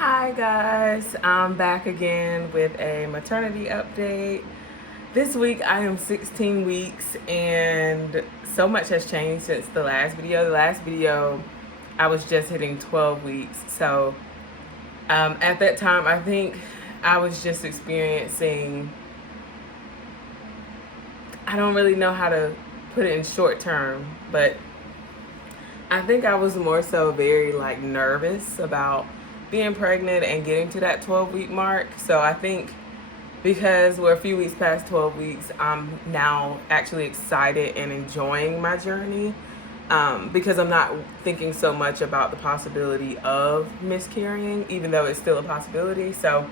Hi guys, I'm back again with a maternity update. This week I am 16 weeks and so much has changed since the last video. The last video I was just hitting 12 weeks. So at that time I think I was just experiencing, I don't really know how to put it in short term, but I think I was more so very nervous about being pregnant and getting to that 12-week mark. So I think because we're a few weeks past 12 weeks, I'm now actually excited and enjoying my journey because I'm not thinking so much about the possibility of miscarrying, even though it's still a possibility. So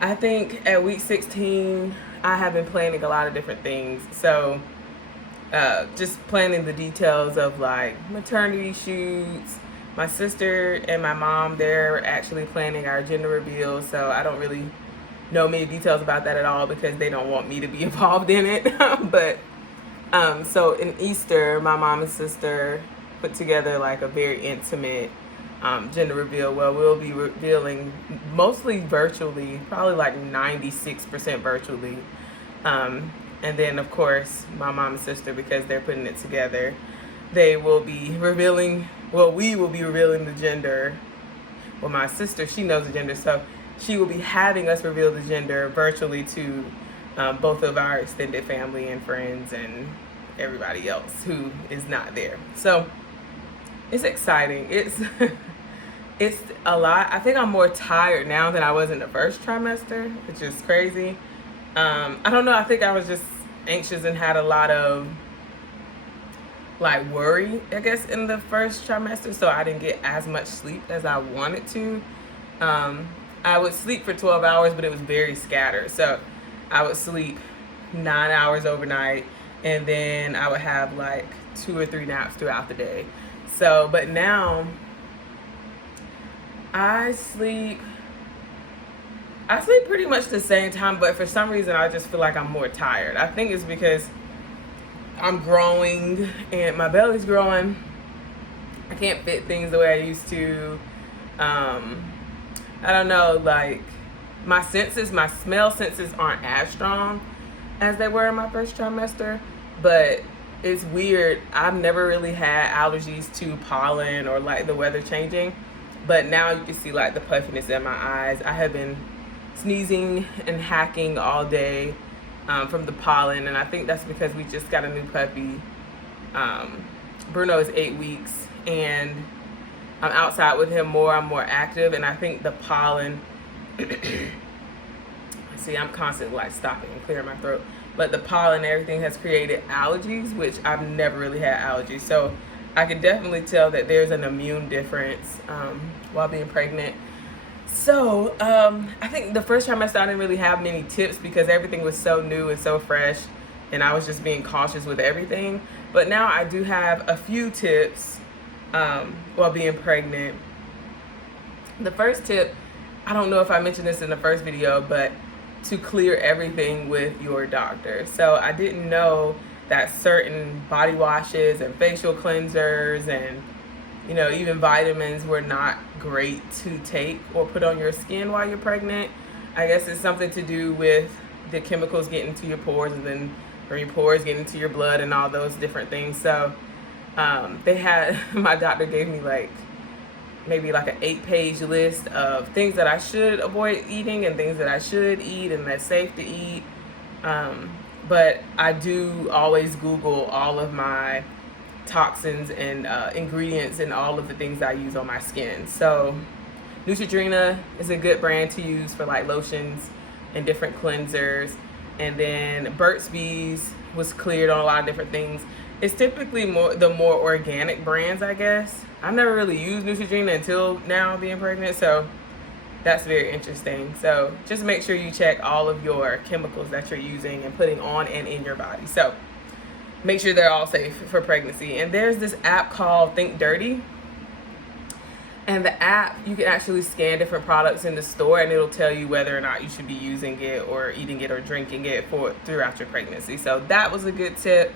I think at week 16, I have been planning a lot of different things. So just planning the details of maternity shoots. My sister and my mom, they're actually planning our gender reveal, so I don't really know many details about that at all because they don't want me to be involved in it. But so in Easter, my mom and sister put together a very intimate gender reveal. Well, we'll be revealing mostly virtually, probably 96% virtually. And then of course my mom and sister, because they're putting it together, they will be revealing, well, we will be revealing the gender. Well, my sister, she knows the gender, so she will be having us reveal the gender virtually to both of our extended family and friends and everybody else who is not there. So it's exciting. It's it's a lot. I think I'm more tired now than I was in the first trimester, which is crazy. I don't know, I think I was just anxious and had a lot of worry, I guess, in the first trimester, so I didn't get as much sleep as I wanted to. I would sleep for 12 hours, but it was very scattered. So I would sleep 9 hours overnight, and then I would have 2 or 3 naps throughout the day. So, but now I sleep pretty much the same time, but for some reason I just feel like I'm more tired. I think it's because I'm growing and my belly's growing. I can't fit things the way I used to. I don't know, my senses, my smell senses aren't as strong as they were in my first trimester, but it's weird. I've never really had allergies to pollen or the weather changing, but now you can see the puffiness in my eyes. I have been sneezing and hacking all day from the pollen, and I think that's because we just got a new puppy. Bruno is 8 weeks, and I'm outside with him more. I'm more active, and I think the pollen see, I'm constantly stopping and clearing my throat, but the pollen and everything has created allergies, which I've never really had allergies. So I can definitely tell that there's an immune difference while being pregnant. So I think the first trimester I didn't really have many tips because everything was so new and so fresh, and I was just being cautious with everything. But now I do have a few tips while being pregnant. The first tip, I don't know if I mentioned this in the first video, but to clear everything with your doctor. So I didn't know that certain body washes and facial cleansers and even vitamins were not great to take or put on your skin while you're pregnant. I guess it's something to do with the chemicals getting to your pores, and then from your pores getting to your blood and all those different things. So my doctor gave me maybe an 8-page list of things that I should avoid eating and things that I should eat and that's safe to eat. But I do always Google all of my toxins and ingredients and all of the things I use on my skin. So Neutrogena is a good brand to use for lotions and different cleansers. And then Burt's Bees was cleared on a lot of different things. It's typically the more organic brands, I guess. I've never really used Neutrogena until now being pregnant, so that's very interesting. So just make sure you check all of your chemicals that you're using and putting on and in your body. So make sure they're all safe for pregnancy. And there's this app called Think Dirty. And the app, you can actually scan different products in the store, and it'll tell you whether or not you should be using it or eating it or drinking it throughout your pregnancy. So that was a good tip.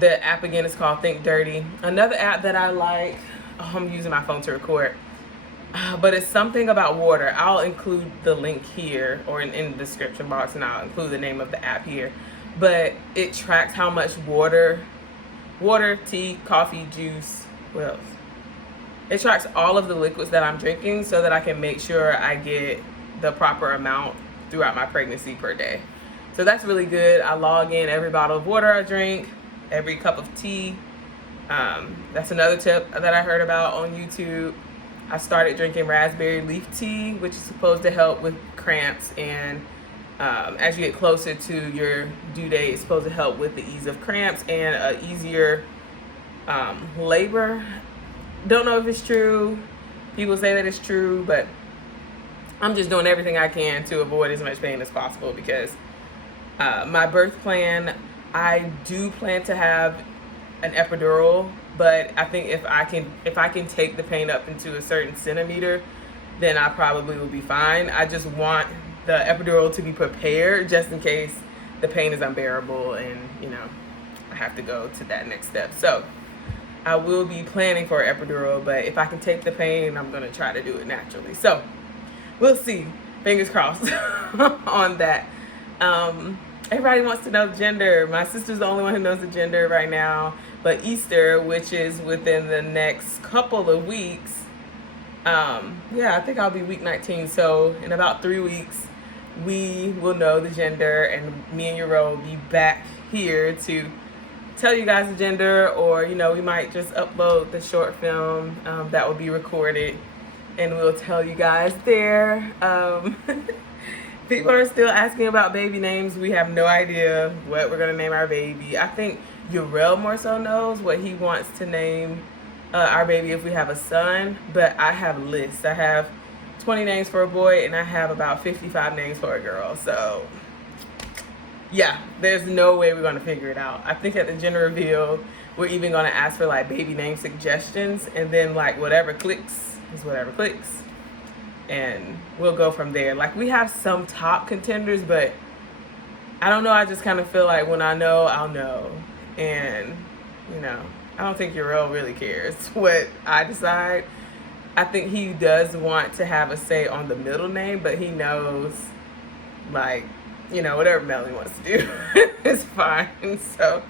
The app again is called Think Dirty. Another app that I like, I'm using my phone to record. but it's something about water. I'll include the link here or in the description box, and I'll include the name of the app here. But it tracks how much water, tea, coffee, juice, what else? It tracks all of the liquids that I'm drinking so that I can make sure I get the proper amount throughout my pregnancy per day. So that's really good. I log in every bottle of water I drink, every cup of tea. That's another tip that I heard about on YouTube. I started drinking raspberry leaf tea, which is supposed to help with cramps, and as you get closer to your due date, it's supposed to help with the ease of cramps and easier labor. Don't know if it's true. People say that it's true, but I'm just doing everything I can to avoid as much pain as possible because my birth plan, I do plan to have an epidural, but I think if I can take the pain up into a certain centimeter, then I probably will be fine. I just want the epidural to be prepared just in case the pain is unbearable and, you know, I have to go to that next step. So I will be planning for an epidural, but if I can take the pain, I'm gonna try to do it naturally. So we'll see. Fingers crossed on that. Everybody wants to know gender. My sister's the only one who knows the gender right now. But Easter, which is within the next couple of weeks, I think I'll be week 19. So in about 3 weeks, we will know the gender, and me and Rell will be back here to tell you guys the gender, or, you know, we might just upload the short film that will be recorded, and we'll tell you guys there. People are still asking about baby names. We have no idea what we're gonna name our baby. I think Rell more so knows what he wants to name our baby if we have a son, but I have lists. I have 20 names for a boy, and I have about 55 names for a girl. So yeah, there's no way we're gonna figure it out. I think at the gender reveal, we're even gonna ask for like baby name suggestions, and then like whatever clicks is whatever clicks. And we'll go from there. Like, we have some top contenders, but I don't know. I just kind of feel like when I know, I'll know. And, you know, I don't think Rell really cares what I decide. I think he does want to have a say on the middle name, but he knows, like, you know, whatever Melanie wants to do is fine. So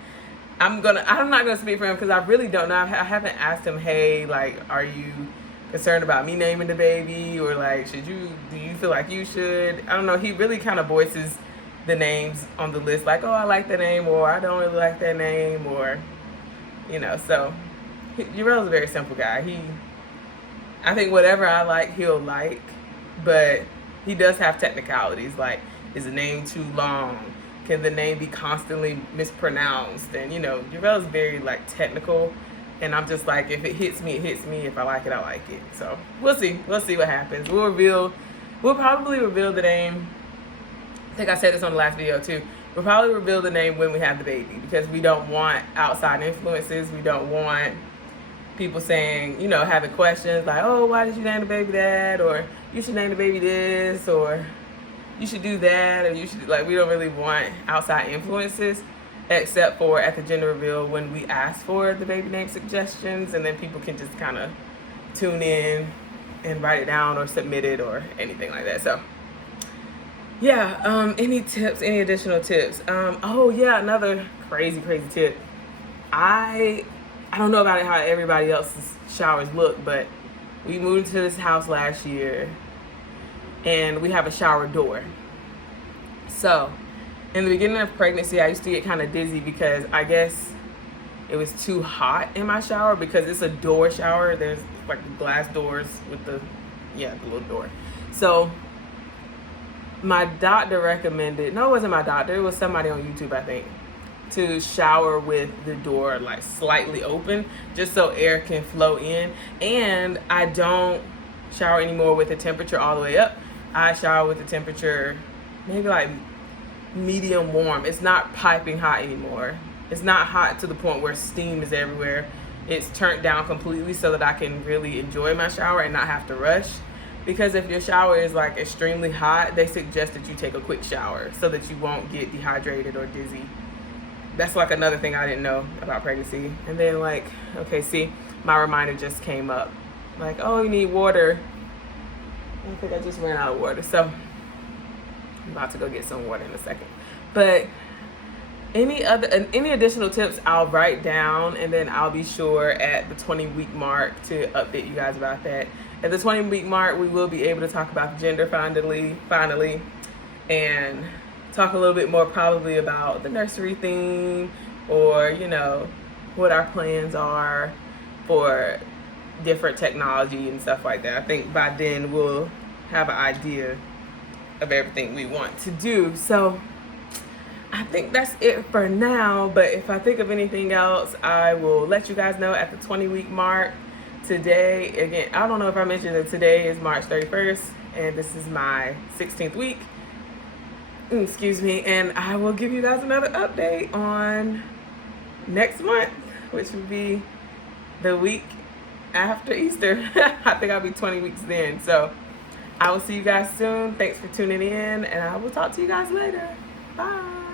I'm not gonna speak for him because I really don't know. I haven't asked him, hey, like, are you concerned about me naming the baby, or like, do you feel like you should? I don't know. He really kind of voices the names on the list, like, oh, I like the name, or I don't really like that name, or, you know. So Rell's a very simple guy. I think whatever I like, he'll like, but he does have technicalities, like, is the name too long? Can the name be constantly mispronounced? And, you know, Rell's very like technical. And I'm just like, if it hits me, it hits me. If I like it, I like it. So we'll see. We'll see what happens. We'll probably reveal the name. I think I said this on the last video too. We'll probably reveal the name when we have the baby, because we don't want outside influences. We don't want people saying, you know, having questions like, oh, why did you name the baby that? Or you should name the baby this, or you should do that, or you should, like, we don't really want outside influences. Except for at the gender reveal when we ask for the baby name suggestions, and then people can just kind of tune in and write it down or submit it or anything like that. So yeah, any tips, any additional tips? Oh yeah, another crazy tip. I don't know about how everybody else's showers look, but we moved into this house last year and we have a shower door. So in the beginning of pregnancy, I used to get kind of dizzy because I guess it was too hot in my shower, because it's a door shower. There's like the glass doors with the little door. So my doctor recommended, no, it wasn't my doctor, it was somebody on YouTube, I think, to shower with the door like slightly open just so air can flow in. And I don't shower anymore with the temperature all the way up. I shower with the temperature maybe like medium warm. It's not piping hot anymore. It's not hot to the point where steam is everywhere. It's turned down completely so that I can really enjoy my shower and not have to rush. Because if your shower is like extremely hot, they suggest that you take a quick shower so that you won't get dehydrated or dizzy. That's like another thing I didn't know about pregnancy. And then like, okay, see, my reminder just came up. Like, oh, you need water. I think I just ran out of water, so I'm about to go get some water in a second. But any additional tips I'll write down, and then I'll be sure at the 20-week mark to update you guys about that. At the 20-week mark, we will be able to talk about gender finally, and talk a little bit more probably about the nursery theme, or what our plans are for different technology and stuff like that. I think by then we'll have an idea of everything we want to do. So I think that's it for now, but if I think of anything else, I will let you guys know at the 20-week mark. Today, again, I don't know if I mentioned that today is March 31st, and this is my 16th week. Excuse me, and I will give you guys another update on next month, which will be the week after Easter. I think I'll be 20 weeks then. So I will see you guys soon. Thanks for tuning in, and I will talk to you guys later. Bye.